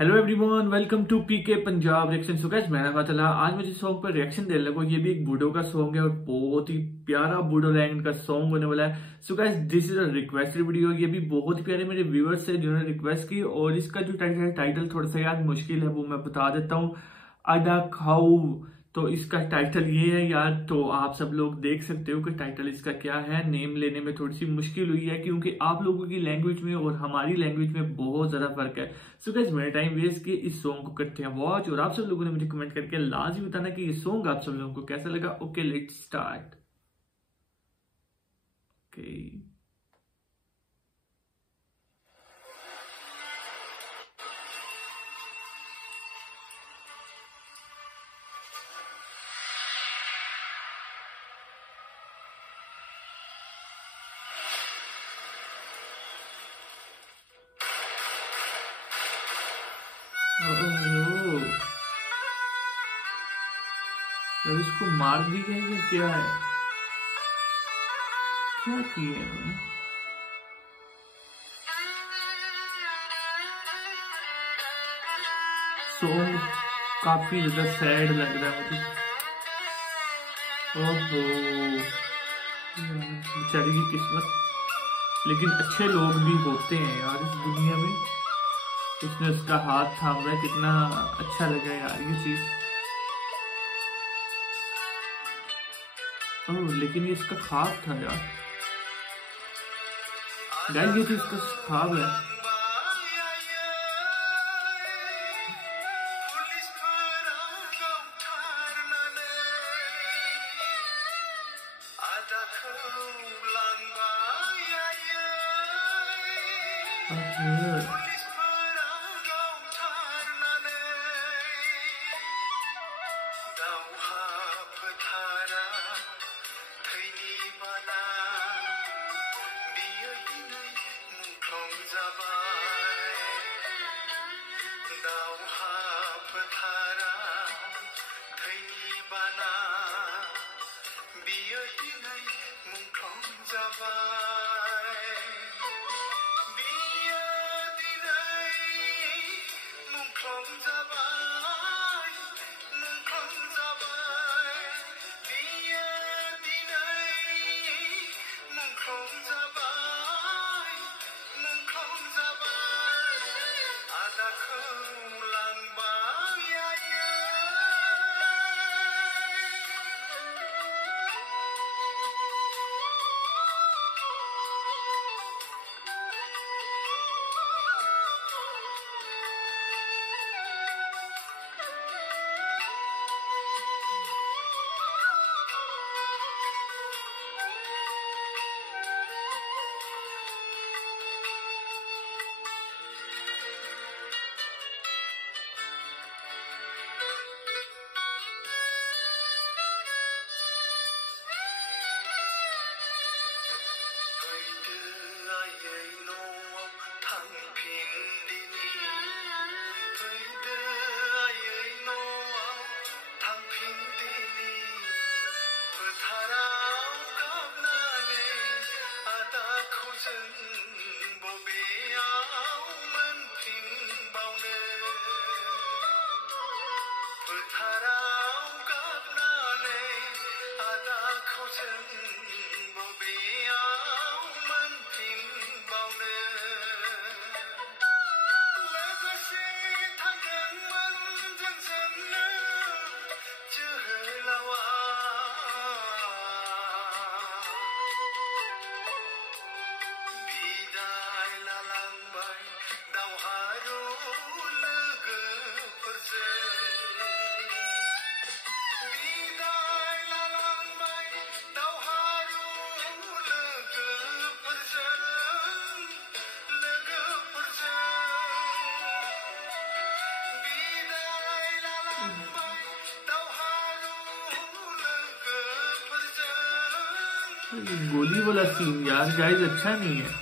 Hello everyone, welcome to PK Punjab reaction. So guys, मैं नाम आज मुझे सॉन्ग पर रिएक्शन देने लगा। ये भी एक बूडो का सॉन्ग है और बहुत ही प्यारा बूडो लैंग्वेज का सॉन्ग होने वाला है। So guys, this is a requested video. ये भी बहुत ही प्यारे मेरे व्यूअर्स है जिन्होंने रिक्वेस्ट की। और इसका जो टाइटल थोड़ा सा यार मुश्किल है, वो मैं बता देता हूँ। आदा खाऊ, तो इसका टाइटल ये है यार। तो आप सब लोग देख सकते हो कि टाइटल इसका क्या है। नेम लेने में थोड़ी सी मुश्किल हुई है क्योंकि आप लोगों की लैंग्वेज में और हमारी लैंग्वेज में बहुत ज्यादा फर्क है। सो गाइस, मेरा टाइम वेस्ट किए इस सॉन्ग को करते हैं वॉच। और आप सब लोगों ने मुझे कमेंट करके लाजमी बताना कि ये सॉन्ग आप सब लोगों को कैसा लगा। Okay, let's start. ओके, यार इसको मार दी गई है, क्या है, क्या किए इन्होंने। सॉन्ग काफी ज्यादा सैड लग रहा है मुझे। ओहो, बेचारी की किस्मत। लेकिन अच्छे लोग भी होते हैं यार इस दुनिया में। उसने उसका हाथ थामा, कितना अच्छा लगा यार ये चीज। ओह, लेकिन ये इसका ख्वाब था यार। गाइस, ये तो इसका ख्वाब है। गोली वाला सीन यार गाइस अच्छा नहीं है।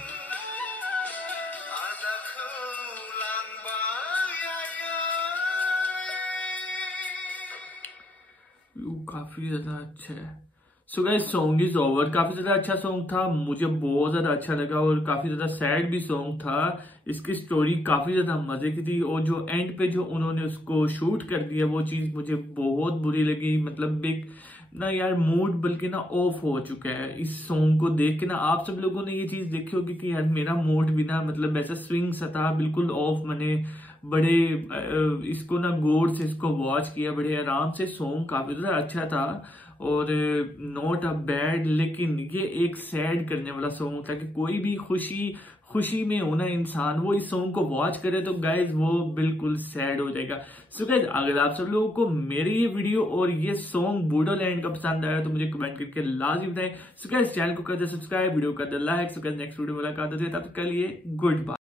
काफी ज्यादा अच्छा है। So guys, song is over. काफी ज्यादा अच्छा सॉन्ग था, मुझे बहुत ज्यादा अच्छा लगा और काफी ज्यादा सैड भी सॉन्ग था। इसकी स्टोरी काफी ज्यादा मजे की थी, और जो एंड पे जो उन्होंने उसको शूट कर दिया वो चीज मुझे बहुत बुरी लगी। मतलब एक ना यार मूड बल्कि ना ऑफ हो चुका है इस सॉन्ग को देख के ना। आप सब लोगों ने ये चीज देखी होगी कि यार मेरा मूड भी ना मतलब ऐसा स्विंग सा था, बिल्कुल ऑफ। मैंने बड़े इसको ना गौर से इसको वॉच किया, बड़े आराम से। सॉन्ग काफी ज्यादा अच्छा था और नॉट अ बैड, लेकिन ये एक सैड करने वाला सॉन्ग था कि कोई भी खुशी में होना इंसान वो इस सॉन्ग को वॉच करे तो गाइज वो बिल्कुल सैड हो जाएगा। सो गाइज अगर आप सब लोगों को मेरी ये वीडियो और ये सॉन्ग बूडोलैंड का पसंद आया तो मुझे कमेंट करके लाजमी बताएं। सो गाइज चैनल को कर दे सब्सक्राइब, वीडियो कर they like. So guys next video मुलाकात होती है, तब तक के लिए गुड बाय।